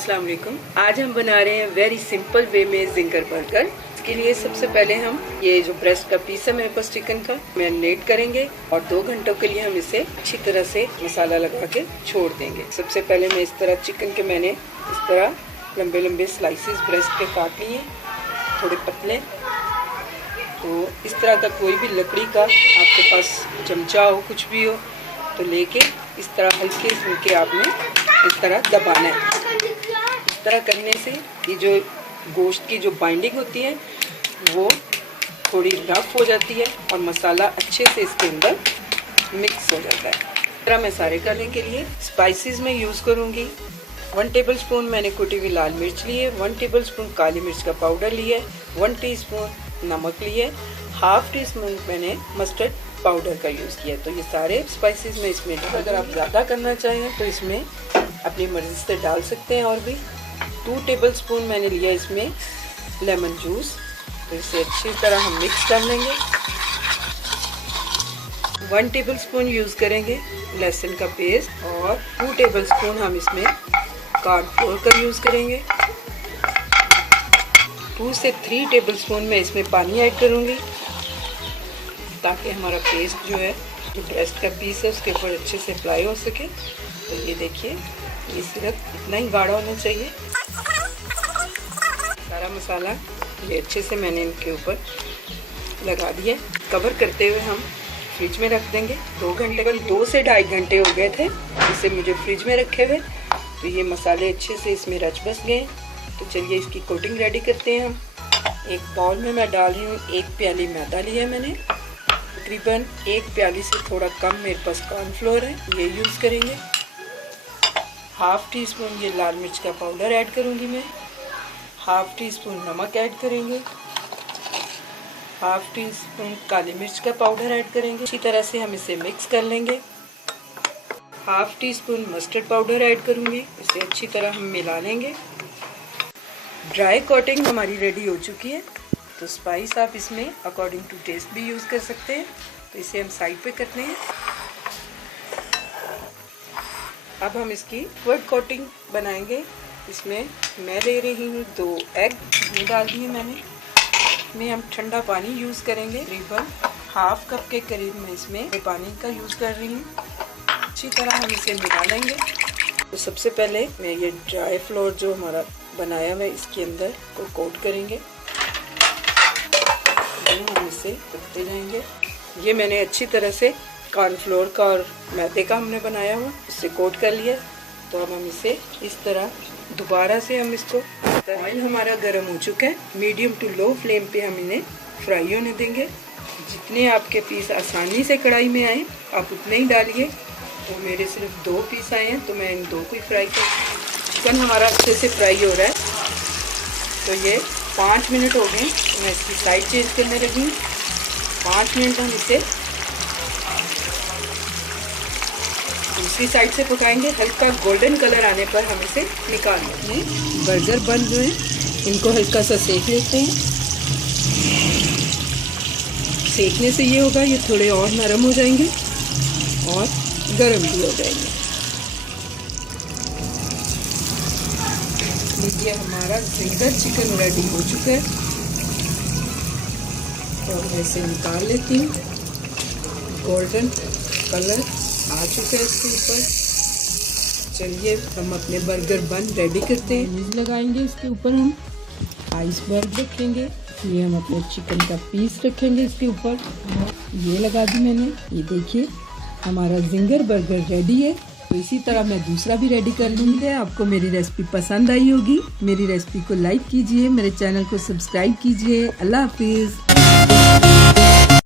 अस्सलाम वालेकुम। आज हम बना रहे हैं वेरी सिंपल वे में जिंगर बर्गर। इसके लिए सबसे पहले हम ये जो ब्रेस्ट का पीस है मेरे पास चिकन का मैरिनेट करेंगे और 2 घंटों के लिए हम इसे अच्छी तरह से मसाला लगा के छोड़ देंगे। सबसे पहले मैं इस तरह चिकन के मैंने इस तरह लंबे लंबे स्लाइसेस ब्रेस्ट के काट लिए, थोड़े पतले। तो इस तरह का कोई भी लकड़ी का आपके पास चमचा हो, कुछ भी हो, तो लेके इस तरह हल्के फुल्के आपने इस तरह दबाना है। इस तरह करने से ये जो गोश्त की जो बाइंडिंग होती है वो थोड़ी रफ हो जाती है और मसाला अच्छे से इसके अंदर मिक्स हो जाता है। इस तरह मैं सारे करने के लिए स्पाइसेस में यूज़ करूँगी। 1 टेबलस्पून मैंने कुटी हुई लाल मिर्च ली है, 1 टेबलस्पून काली मिर्च का पाउडर लिया है, 1 टीस्पून नमक लिए, 1/2 टीस्पून मैंने मस्टर्ड पाउडर का यूज़ किया। तो ये सारे स्पाइसेस में इसमें, अगर आप ज़्यादा करना चाहें तो इसमें अपनी मर्ज़ी से डाल सकते हैं। और भी 2 टेबलस्पून मैंने लिया इसमें लेमन जूस। तो इसे अच्छी तरह हम मिक्स कर लेंगे। 1 टेबलस्पून यूज़ करेंगे लहसुन का पेस्ट और 2 टेबलस्पून हम इसमें कॉर्नफ्लोर का यूज़ करेंगे। 2 से 3 टेबलस्पून मैं इसमें पानी ऐड करूँगी ताकि हमारा पेस्ट जो है, जो ब्रेस्ट का पीस है, उसके ऊपर अच्छे से अप्लाई हो सके। तो ये देखिए, ये सिर्फ इतना ही गाढ़ा होना चाहिए। सारा मसाला ये अच्छे से मैंने इनके ऊपर लगा दिया। कवर करते हुए हम फ्रिज में रख देंगे 2 घंटे। कल 2 से 2.5 घंटे हो गए थे इसे मुझे फ्रिज में रखे हुए। तो ये मसाले अच्छे से इसमें रच बस गए। तो चलिए इसकी कोटिंग रेडी करते हैं हम। एक बाउल में मैं डाल रही हूँ 1 प्याली मैदा लिया है मैंने। तकरीबन 1 प्याली से थोड़ा कम मेरे पास कॉर्नफ्लोर है, ये यूज़ करेंगे। 1/2 टीस्पून ये लाल मिर्च का पाउडर ऐड करूँगी मैं। 1/2 टीस्पून नमक ऐड करेंगे। 1/2 टीस्पून काली मिर्च का पाउडर ऐड करेंगे। अच्छी तरह से हम इसे मिक्स कर लेंगे। 1/2 टीस्पून मस्टर्ड पाउडर ऐड करूँगी। इसे अच्छी तरह हम मिला लेंगे। ड्राई कोटिंग हमारी रेडी हो चुकी है। तो स्पाइस आप इसमें अकॉर्डिंग टू टेस्ट भी यूज़ कर सकते हैं। तो इसे हम साइड पे करते हैं। अब हम इसकी वर्ड कोटिंग बनाएंगे। इसमें मैं ले रही हूँ 2 एग, ये डाल दिए मैंने। इसमें हम ठंडा पानी यूज़ करेंगे। तकरीबन 1/2 कप के करीब मैं इसमें पानी का यूज़ कर रही हूँ। अच्छी तरह हम इसे मिला लेंगे। तो सबसे पहले मैं ये ड्राई फ्लोर जो हमारा बनाया हुआ है इसके अंदर को कोट करेंगे। हम इसे करते जाएंगे। ये मैंने अच्छी तरह से कॉर्नफ्लोर का और मैदे का हमने बनाया हुआ, इससे कोट कर लिया। तो अब हम इसे इस तरह दोबारा से हम इसको, ऑयल हमारा गर्म हो चुका है, मीडियम टू लो फ्लेम पे हम इन्हें फ्राई होने देंगे। जितने आपके पीस आसानी से कढ़ाई में आए आप उतने ही डालिए। तो मेरे सिर्फ 2 पीस आए हैं तो मैं इन 2 को ही फ्राई कर। चिकन हमारा अच्छे से फ्राई हो रहा है। तो ये 5 मिनट हो गए। तो मैं इसकी साइड चेंज करने लगी हूँ। 5 मिनट हम इसे दूसरी साइड से पकाएंगे। हल्का गोल्डन कलर आने पर हम इसे निकाल लेते हैं। बर्गर बन जो है इनको हल्का सा सेक लेते हैं। सेकने से ये होगा, ये थोड़े और नरम हो जाएंगे और गर्म भी हो जाएंगे। लीजिए हमारा जिंगर चिकन रेडी हो चुका है। और मैं इसे निकाल लेती हूँ। गोल्डन कलर आ चुका है इसके ऊपर। चलिए हम अपने बर्गर बन रेडी करते हैं। चीज़ लगाएंगे इसके ऊपर, हम आइसबर्ग रखेंगे। ये हम अपने चिकन का पीस रखेंगे इसके ऊपर। ये लगा दी मैंने। ये देखिए हमारा जिंगर बर्गर रेडी है। तो इसी तरह मैं दूसरा भी रेडी कर लूँगी। आपको मेरी रेसिपी पसंद आई होगी। मेरी रेसिपी को लाइक कीजिए, मेरे चैनल को सब्सक्राइब कीजिए। अल्लाह हाफिज़।